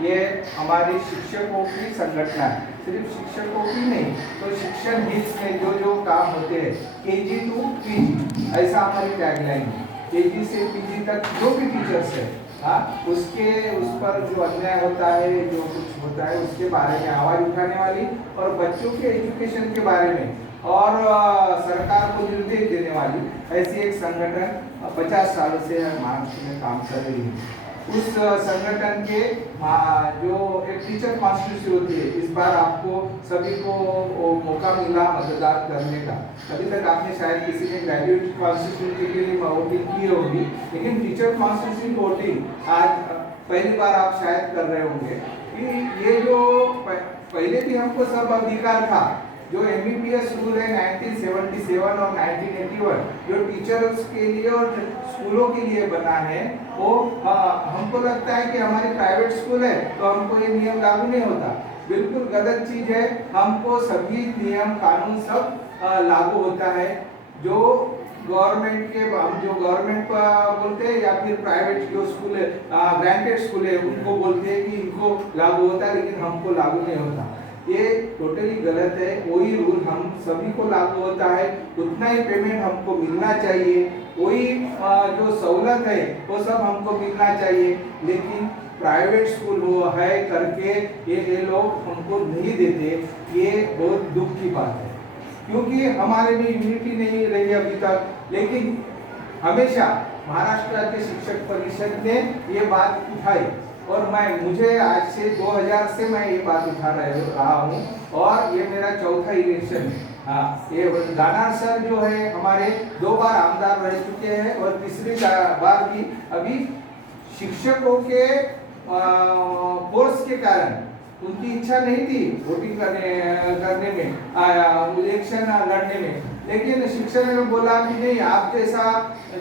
ये हमारी शिक्षकों की संगठन है। सिर्फ शिक्षकों की नहीं, तो शिक्षण हित में जो जो काम होते हैं, केजी टू पीजी, ऐसा हमारी टैगलाइन है। केजी से पीजी तक जो भी टीचर्स है, हाँ, उसके उस पर जो अन्याय होता है, जो कुछ होता है, उसके बारे में आवाज उठाने वाली और बच्चों के एजुकेशन के बारे में और सरकार को निर्देश देने वाली ऐसी एक संगठन 50 साल से महाराष्ट्र में काम कर रही है। उस संगठन के जो एक टीचर कॉन्स्टिट्यूंसी होती है, इस बार आपको सभी को मौका मिला मतदान करने का। अभी तक आपने शायद किसी ने ग्रेजुएट कॉन्स्टिट्यूंसी के लिए वोटिंग की होगी, लेकिन टीचर कॉन्स्टिट्यूंसी वोटिंग आज पहली बार आप शायद कर रहे होंगे। कि ये जो पहले भी हमको सब अधिकार था, जो एमबीबीएस रूल है 1977 और 1981 जो टीचर्स के लिए और स्कूलों के लिए बना है, वो हमको लगता है कि हमारी प्राइवेट स्कूल है तो हमको ये नियम लागू नहीं होता। बिल्कुल गलत चीज है। हमको सभी नियम कानून सब लागू होता है। जो गवर्नमेंट के, हम जो गवर्नमेंट बोलते हैं या फिर प्राइवेट जो स्कूल है, ग्रांटेड स्कूल है, उनको बोलते हैं कि इनको लागू होता है, लेकिन हमको लागू नहीं होता। ये टोटली गलत है। वही रूल हम सभी को लागू होता है, उतना ही पेमेंट हमको मिलना चाहिए, वही जो सहूलत है वो सब हमको मिलना चाहिए। लेकिन प्राइवेट स्कूल वो है करके ये लोग हमको नहीं देते, ये बहुत दुख की बात है। क्योंकि हमारे में यूनिटी नहीं रही अभी तक, लेकिन हमेशा महाराष्ट्र राज्य शिक्षक परिषद ने ये बात उठाई और मुझे आज से 2000 से मैं ये बात उठा रहा हूँ और ये मेरा चौथा इलेक्शन है। हाँ, ये गानार सर जो है हमारे 2 बार आमदार रह चुके हैं और तीसरी बार भी अभी शिक्षकों के फोर्स के कारण उनकी इच्छा नहीं थी वोटिंग करने में, इलेक्शन लड़ने में, लेकिन शिक्षक ने बोला कि नहीं, आप जैसा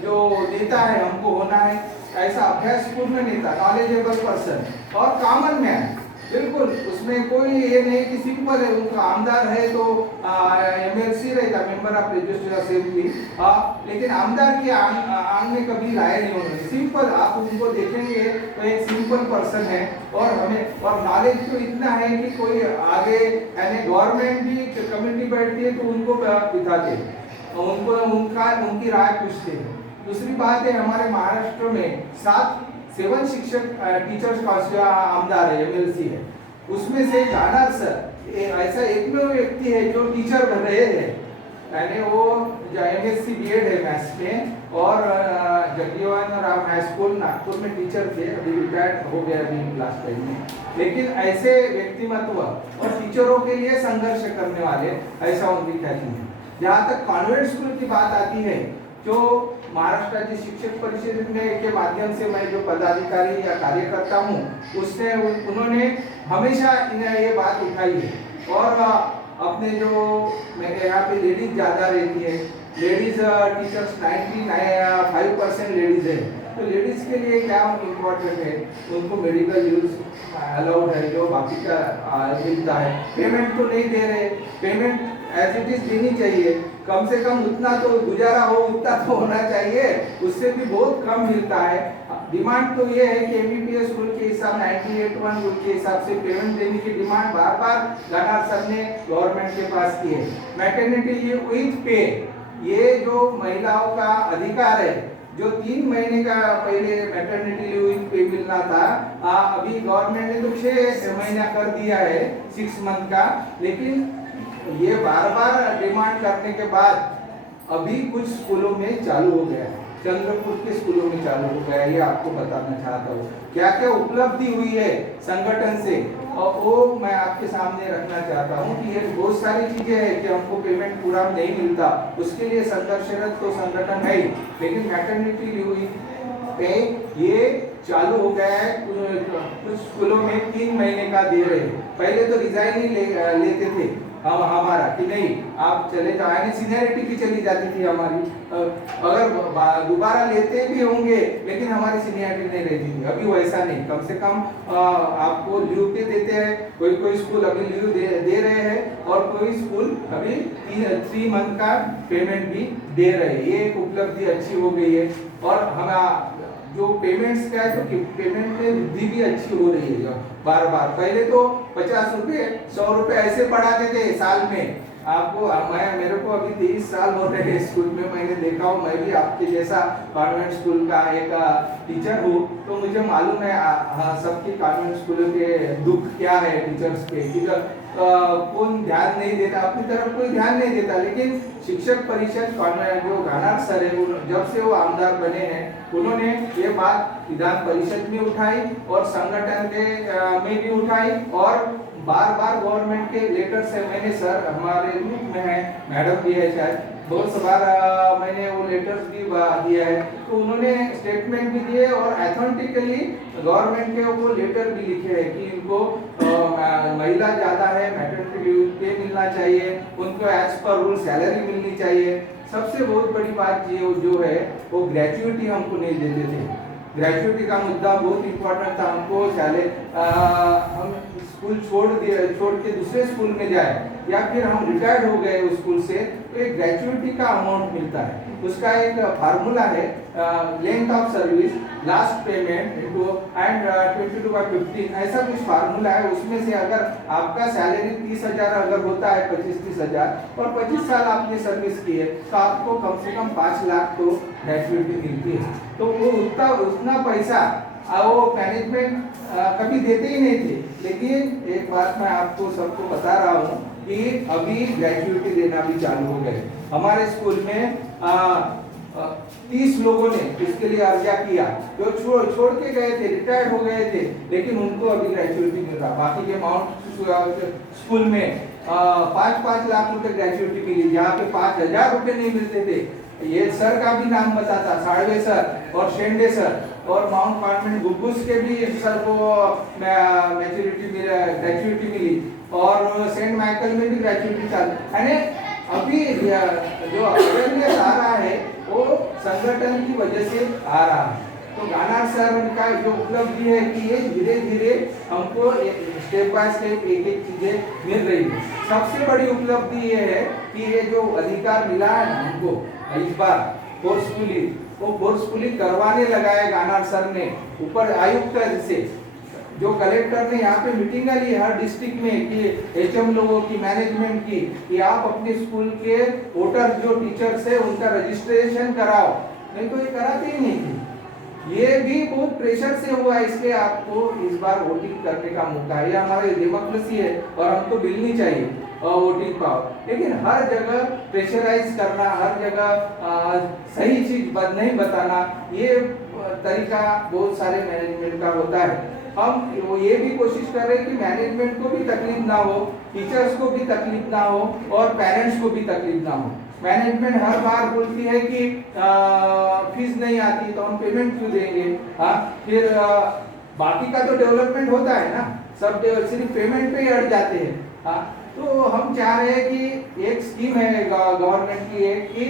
जो नेता है हमको होना है, ऐसा अभ्यासपूर्ण नेता, नॉलेजेबल पर्सन और कॉमन मैन, बिल्कुल उसमें कोई ये नहीं कि सिंपल है, उनका आमदार है तो एमएलसी रहता, मेंबर ऑफ लेजिस्लेटिव असेंबली, लेकिन आमदार के आंग में कभी लाए नहीं उन्होंने। सिंपल आप उनको देखेंगे तो एक सिंपल पर्सन है और हमें और नॉलेज तो इतना है कि कोई आगे यानी गवर्नमेंट भी कमेटी बैठती है तो उनको बिठाते हैं, उनको उनकी राय पूछते हैं। दूसरी बात है, हमारे महाराष्ट्र में 7 शिक्षक टीचर्स आमदार है, एमएलसी है, उसमें से गानार सर ऐसा एकमेव व्यक्ति है जो टीचर बन रहे हैं, यानी वो एमएससी बीएड है मैथ्स में और जगजीवन राम हाई स्कूल नागपुर में टीचर थे, अभी रिटायर्ड हो गया अभी लास्ट टाइम में। लेकिन ऐसे व्यक्तिमत्व और टीचरों के लिए संघर्ष करने वाले, ऐसा उनकी ख्याति है। जहाँ तक कॉन्वेंट स्कूल की बात आती है, जो महाराष्ट्र राज्य शिक्षक परिषद के माध्यम से मैं जो पदाधिकारी या कार्यकर्ता हूँ, उसने उन्होंने हमेशा ये बात उठाई है और अपने जो मेरे यहाँ पे लेडीज ज़्यादा रहती है, लेडीज टीचर्स 95% लेडीज है, तो लेडीज के लिए क्या इम्पोर्टेंट है, उनको मेडिकल यूज अलाउड है, जो बाकी का मिलता है। पेमेंट तो नहीं दे रहे, पेमेंट एज इट इज देनी चाहिए, कम से कम उतना तो गुजारा हो, उतना तो होना चाहिए, उससे भी बहुत कम मिलता है। डिमांड तो ये है कि एमबीबीएस रूल के हिसाब 1981 रूल के हिसाब से पेमेंट देने की डिमांड बार बार गानार सर ने गवर्नमेंट के पास की है। मैटरनिटी लीव विथ पे, ये जो महिलाओं का अधिकार है, जो 3 महीने का पहले मैटरनिटी लीव विथ पे मिलना था, अभी गवर्नमेंट ने तो 6 महीना कर दिया है, 6 मंथ का, लेकिन ये बार बार डिमांड करने के बाद अभी कुछ स्कूलों में चालू हो गया है, चंद्रपुर के स्कूलों में चालू हो गया, ये आपको बताना चाहता हूँ। क्या क्या उपलब्धि हुई है संगठन से, और वो मैं आपके सामने रखना चाहता हूँ कि ये बहुत सारी चीजें हैं कि हमको पेमेंट पूरा नहीं मिलता, उसके लिए संघर्षरत तो संगठन है ही, लेकिन मैटरनिटी लीव पे ये चालू हो गया है। कुछ स्कूलों में 3 महीने का दे रहे हैं, पहले तो रिजाइन ही लेते थे हम हमारा कि नहीं आप चले जाओ, यानी सीनियरिटी भी चली जाती थी हमारी, अगर दोबारा लेते भी होंगे लेकिन हमारी सीनियरिटी नहीं रहती थी। अभी वैसा नहीं, कम से कम आपको लीव पे देते हैं, कोई स्कूल अभी लीव दे रहे हैं और कोई स्कूल अभी 3 मंथ का पेमेंट भी दे रहे हैं, ये एक उपलब्धि अच्छी हो गई है। और हम जो पेमेंट्स का है तो पेमेंट में वृद्धि भी अच्छी हो रही है बार बार। पहले तो 50 रुपए 100 रुपए ऐसे पढ़ाते थे साल में आपको। मेरे को अभी 23 साल हो रहे हैं स्कूल में, मैंने देखा हूँ, मैं भी आपके जैसा कॉन्वेंट स्कूल का एक टीचर हूँ, तो मुझे मालूम है सबके कॉन्वेंट स्कूलों के दुख क्या है टीचर्स के, कि कौन ध्यान नहीं देता, अपनी तरफ कोई ध्यान नहीं देता। लेकिन शिक्षक परिषद जो गानार सर है, जब से वो आमदार बने हैं, उन्होंने ये बात विधान परिषद में उठाई और संगठन के में भी उठाई, और बार बार गवर्नमेंट के लेटर से मैंने, सर हमारे ग्रुप में है, मैडम भी है शायद, बहुत बार मैंने वो लेटर्स भी दिया है, तो उन्होंने स्टेटमेंट भी दिए और अथेंटिकली गवर्नमेंट के वो लेटर भी लिखे हैं कि इनको महिला ज़्यादा है, मैटरनिटी लीव पे मिलना चाहिए, उनको एज पर रूल सैलरी मिलनी चाहिए। सबसे बहुत बड़ी बात ये जो है वो ग्रेजुइटी हमको नहीं देते थे। ग्रेजुइटी का मुद्दा बहुत इंपॉर्टेंट था हमको। हम स्कूल छोड़ के दूसरे स्कूल में जाए या फिर हम रिटायर्ड हो गए उस स्कूल से, तो एक ग्रेजुइटी का अमाउंट मिलता है। उसका एक फार्मूला है, length of service, last payment into and 22/15, ऐसा कुछ फार्मूला है। उसमें से अगर आपका सैलरी 30,000 अगर होता है, 25-30 हजार, और 25 साल आपने सर्विस की है, तो आपको कम से कम 5 लाख तो ग्रेजुइटी मिलती है। तो वो उतना पैसा वो मैनेजमेंट कभी देते ही नहीं थे। लेकिन एक बात मैं आपको सबको बता रहा हूँ कि अभी ग्रेजुइटी देना भी चालू हो गए। हमारे स्कूल में 30 लोगों ने इसके लिए अर्जा किया, जो छोड़ के गए थे, रिटायर्ड हो गए थे, लेकिन उनको अभी ग्रेजुइटी मिल रहा। बाकी के माउंट स्कूल में 5-5 लाख रुपए ग्रेजुइटी मिली, जहाँ पे 5,000 रुपए नहीं मिलते थे। ये सर का भी नाम बताता, साड़वे सर और शेंडे सर, और माउंट कॉन्वेंट गुब्बूस के भी सर को ग्रेजुइटी मिली, और सेंट माइकल में भी ग्रेजुइटी चालू। यानी अभी जो अवेयरनेस आ रहा है वो संगठन की वजह से आ रहा है। तो गानार सर का जो उपलब्धि है कि ये धीरे धीरे हमको स्टेप बाय स्टेप एक एक चीजें मिल रही है। सबसे बड़ी उपलब्धि ये है कि ये जो अधिकार मिला है हमको इस बार फोर्सफुली, वो फोर्सफुली करवाने लगा है गानार सर ने, ऊपर आयुक्त से, जो कलेक्टर ने यहाँ पे मीटिंग ली हर डिस्ट्रिक्ट में कि एचएम लोगों की, मैनेजमेंट की, कि आप अपने स्कूल के वोटर जो टीचर्स है उनका रजिस्ट्रेशन कराओ, नहीं तो ये कराते ही नहीं थे। ये भी बहुत प्रेशर से हुआ, इसलिए आपको इस बार वोटिंग करने का मौका है। ये हमारी डेमोक्रेसी है और हमको मिलनी चाहिए वोटिंग पावर। लेकिन हर जगह प्रेशराइज करना, हर जगह सही चीज नहीं बताना, ये तरीका बहुत सारे मैनेजमेंट का होता है। हम ये भी कोशिश कर रहे हैं कि मैनेजमेंट को भी तकलीफ ना हो, टीचर्स को भी तकलीफ ना हो, और पेरेंट्स को भी तकलीफ ना हो। मैनेजमेंट हर बार बोलती है कि फीस नहीं आती तो हम पेमेंट क्यों देंगे। फिर बाकी का तो डेवलपमेंट होता है ना, सब सिर्फ पेमेंट पे ही अड़ जाते हैं। तो हम चाह रहे हैं कि एक स्कीम है गवर्नमेंट की एक कि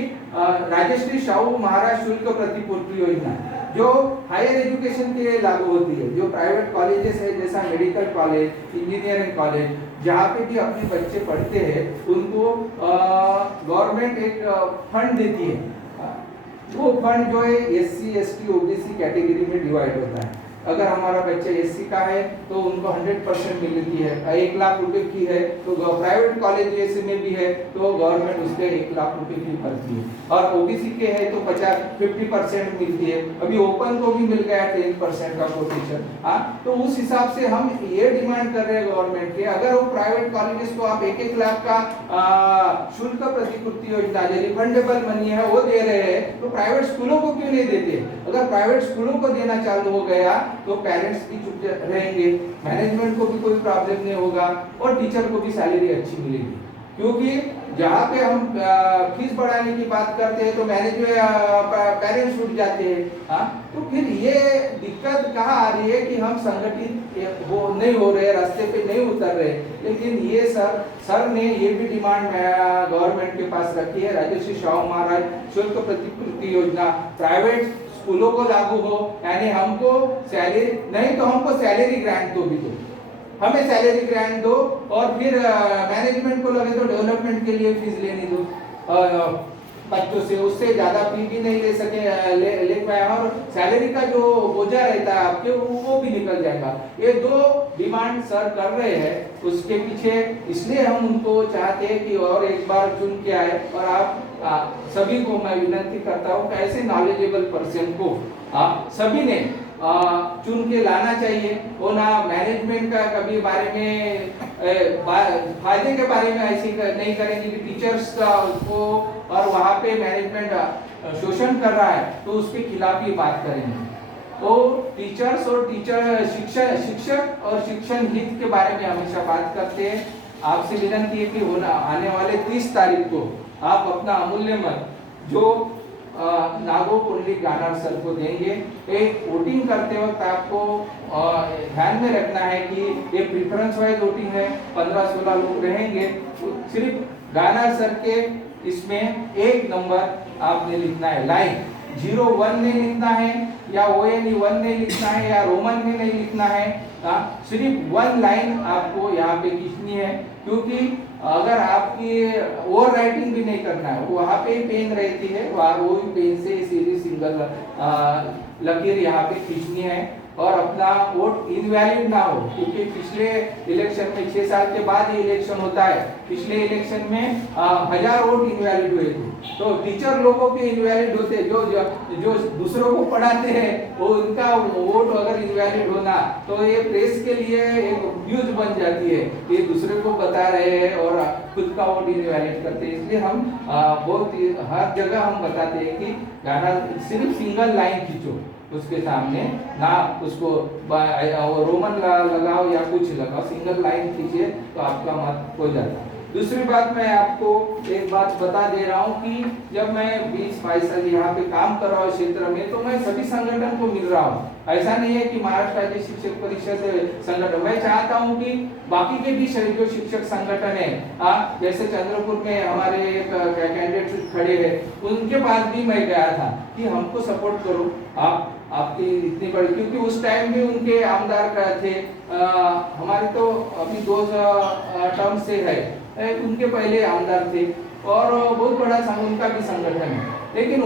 राजश्री शाहू महाराज शुल्क प्रतिपूर्ति योजना, जो हायर एजुकेशन के लिए लागू होती है। जो प्राइवेट कॉलेजेस है, जैसा मेडिकल कॉलेज, इंजीनियरिंग कॉलेज, जहाँ पे भी अपने बच्चे पढ़ते हैं, उनको गवर्नमेंट एक फंड देती है। वो फंड जो है SC ST OBC कैटेगरी में डिवाइड होता है। अगर हमारा बच्चा SC का है तो उनको 100% मिलती है। 1 लाख रुपए की है तो प्राइवेट कॉलेज जैसे में भी है तो गवर्नमेंट उसके 1 लाख रुपए की भरती है, और OBC के है तो 50% मिलती है। अभी ओपन को भी मिल गया 10% का कोटेशन। तो उस हिसाब से हम ये डिमांड कर रहे हैं गवर्नमेंट के, अगर वो प्राइवेट कॉलेजेस को आप 1-1 लाख का शुल्क प्रतिपूर्ति योजना जो रिफंडेबल मनी है वो दे रहे हैं, तो प्राइवेट स्कूलों को क्यों नहीं देते। अगर प्राइवेट स्कूलों को देना चालू हो गया तो पेरेंट्स भी चुप रहेंगे, मैनेजमेंट को भी कोई प्रॉब्लम नहीं होगा, और टीचर को भी सैलरी अच्छी मिलेगी। क्योंकि जहाँ पे हम फीस बढ़ाने की बात करते हैं तो पेरेंट्स उठ जाते हैं। तो फिर ये दिक्कत कहाँ आ रही है कि हम संगठित वो नहीं हो रहे, रास्ते पे नहीं उतर रहे। लेकिन ये सर ने ये भी डिमांड गवर्नमेंट के पास रखी है, राजश्री शाहू महाराज शुल्क प्रतिपूर्ति योजना प्राइवेट स्कूलों को लागू हो, यानी हमको सैलरी नहीं तो हमको सैलरी ग्रांट तो भी दो, हमें सैलरी ग्रांट दो, और फिर मैनेजमेंट को लगे तो डेवलपमेंट के लिए फीस लेनी दो। बच्चों से, उससे ज्यादा फी भी नहीं ले सके ले पाए, और सैलरी का जो बोझा रहता है आपके वो भी निकल जाएगा। ये दो डिमांड सर कर रहे हैं, उसके पीछे इसलिए हम उनको चाहते हैं कि और एक बार चुन के आए। और आप सभी को मैं विनती करता हूँ कि ऐसे नॉलेजेबल पर्सन को आप सभी ने चुन के लाना चाहिए। वो ना मैनेजमेंट का कभी बारे में फायदे के बारे में ऐसी नहीं करेंगे कि टीचर्स का उसको और वहाँ पे मैनेजमेंट शोषण कर रहा है तो उसके खिलाफ ही बात करेंगे। तो टीचर्स और शिक्षक और शिक्षण हित के बारे में हमेशा बात करते हैं। आपसे विनती है कि आने वाले 30 तारीख को आप अपना अमूल्य मत जो नागो पुंडलिक गानार सर को देंगे। एक वोटिंग करते वक्त आपको ध्यान में रखना है कि ये प्रेफरेंस वाइज वोटिंग है, 15-16 लोग रहेंगे। सिर्फ गानार सर के इसमें एक नंबर आपने लिखना है, लाइन 01 नहीं लिखना है, या ONE 1 नहीं लिखना है, या रोमन में नहीं लिखना है। सिर्फ 1 लाइन आपको यहाँ पे लिखनी है, क्योंकि अगर आपकी ओवर राइटिंग भी नहीं करना है, वहाँ पे पेन रहती है, वो पेन से सीधी सिंगल लकीर यहाँ पे खींचनी है, और अपना वोट इनवैलिड ना हो। क्योंकि पिछले इलेक्शन में 6 साल के बाद ही इलेक्शन होता है, पिछले इलेक्शन में 1000 वोट इनवैलिड हुए थे। तो टीचर लोगों के इनवैलिड होते, जो दूसरों को पढ़ाते हैं वो उनका वोट अगर इनवैलिड होना तो ये प्रेस के लिए एक न्यूज बन जाती है, ये दूसरे को बता रहे हैं और खुद का वोट इनवैलिड करते हैं। इसलिए हम बहुत हर जगह हम बताते हैं कि गाना सिर्फ सिंगल लाइन खींचो उसके सामने, ना उसको रोमन लगाओ या कुछ लगाओ, सिंगल लाइन खींचिए तो आपका मत हो जाता है। दूसरी बात मैं आपको एक बात बता दे रहा हूँ कि जब मैं 20-22 साल यहाँ पे काम कर रहा हूँ क्षेत्र में, तो मैं सभी संगठन को मिल रहा हूँ। ऐसा नहीं है कि महाराष्ट्र राज्य शिक्षक परिषद संगठन, मैं चाहता हूँ कि बाकी के भी जो शिक्षक संगठन है, जैसे चंद्रपुर में हमारे एक कैंडिडेट खड़े हैं, उनके पास भी मैं गया था कि हमको सपोर्ट करो आप, आपकी इतनी बड़ी, क्योंकि उस टाइम भी उनके आमदार थे। हमारे तो अभी 2 टर्म से है, उनके पहले आमदार थे और बहुत बड़ा उनका भी संगठन है। लेकिन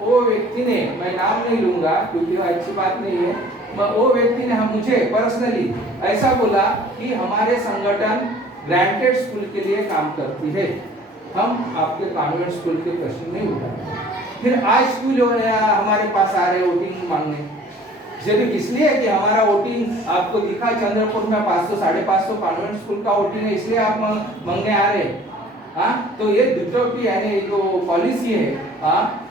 वो व्यक्ति ने, मैं नाम नहीं लूंगा क्योंकि वो अच्छी बात नहीं है, वो व्यक्ति ने मुझे पर्सनली ऐसा बोला कि हमारे संगठन ग्रांटेड स्कूल के लिए काम करती है, हम आपके कॉन्वेंट स्कूल के प्रश्न नहीं उठाते। फिर आज स्कूल हमारे पास आ रहे वोटिंग मांगने, सिर्फ इसलिए कि हमारा वोटिंग आपको दिखा चंद्रपुर में 500-550 कॉन्वेंट स्कूल का वोटिंग है, इसलिए आप मांगने आ रहे हैं। तो ये दुटोपी यानी जो पॉलिसी है,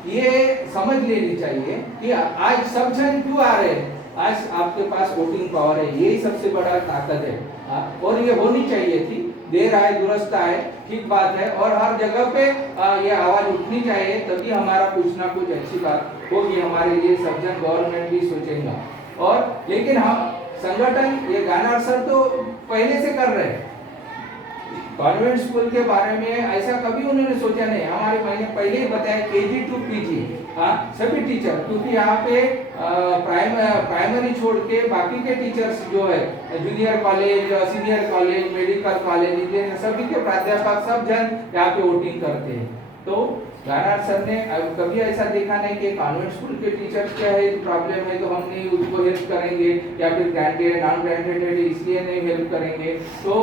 ये समझ लेनी चाहिए कि आज सब जन क्यों आ रहे हैं। आज आपके पास वोटिंग पावर है, यही सबसे बड़ा ताकत है, और ये होनी चाहिए थी। देर आए दुरुस्त आए, ठीक बात है, और हर जगह पे ये आवाज उठनी चाहिए, तभी हमारा कुछ ना कुछ अच्छी बात होगी, हमारे लिए सब जन गवर्नमेंट भी सोचेगा। और लेकिन हम संगठन ये गानार सर तो पहले से कर रहे हैं, कॉन्वेंट स्कूल के बारे में ऐसा कभी उन्होंने सोचा नहीं। हमारे मैंने पहले ही बताया KG to PG, सभी टीचर, क्योंकि यहाँ पे प्राइमरी छोड़ के बाकी के टीचर्स जो है, junior college, senior college, medical college, engineer, सभी के प्राध्यापक सब जन यहाँ पे वोटिंग करते हैं। तो गानार सर ने कभी ऐसा देखा नहीं कि कॉन्वेंट स्कूल के टीचर क्या है प्रॉब्लम है तो हम नहीं उसको हेल्प करेंगे, या फिर ग्रांटेड नॉन ग्रांटेड है इसलिए नहीं हेल्प करेंगे। तो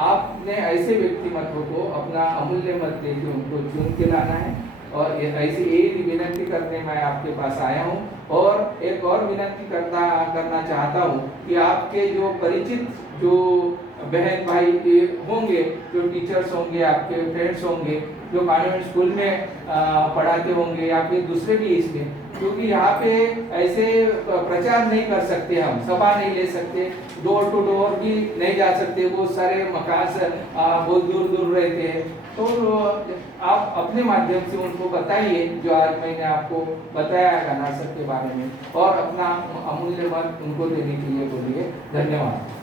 आपने ऐसे व्यक्तिमत्व को अपना अमूल्य मत देके उनको चुन के लाना है, और ऐसे यही विनती करने मैं आपके पास आया हूँ। और एक और विनती करना चाहता हूँ कि आपके जो परिचित जो बहन भाई होंगे, जो टीचर्स होंगे, आपके फ्रेंड्स होंगे, जो कॉन्वेंट स्कूल में पढ़ाते होंगे, या फिर दूसरे भी इसमें, क्योंकि यहाँ पे ऐसे प्रचार नहीं कर सकते, हम सभा नहीं ले सकते, डोर टू डोर भी नहीं जा सकते, बहुत सारे मकान बहुत दूर दूर रहते हैं। तो आप अपने माध्यम से उनको बताइए जो आज मैंने आपको बताया गानार सर के बारे में, और अपना अमूल्य मत उनको देने के लिए बोलिए। धन्यवाद।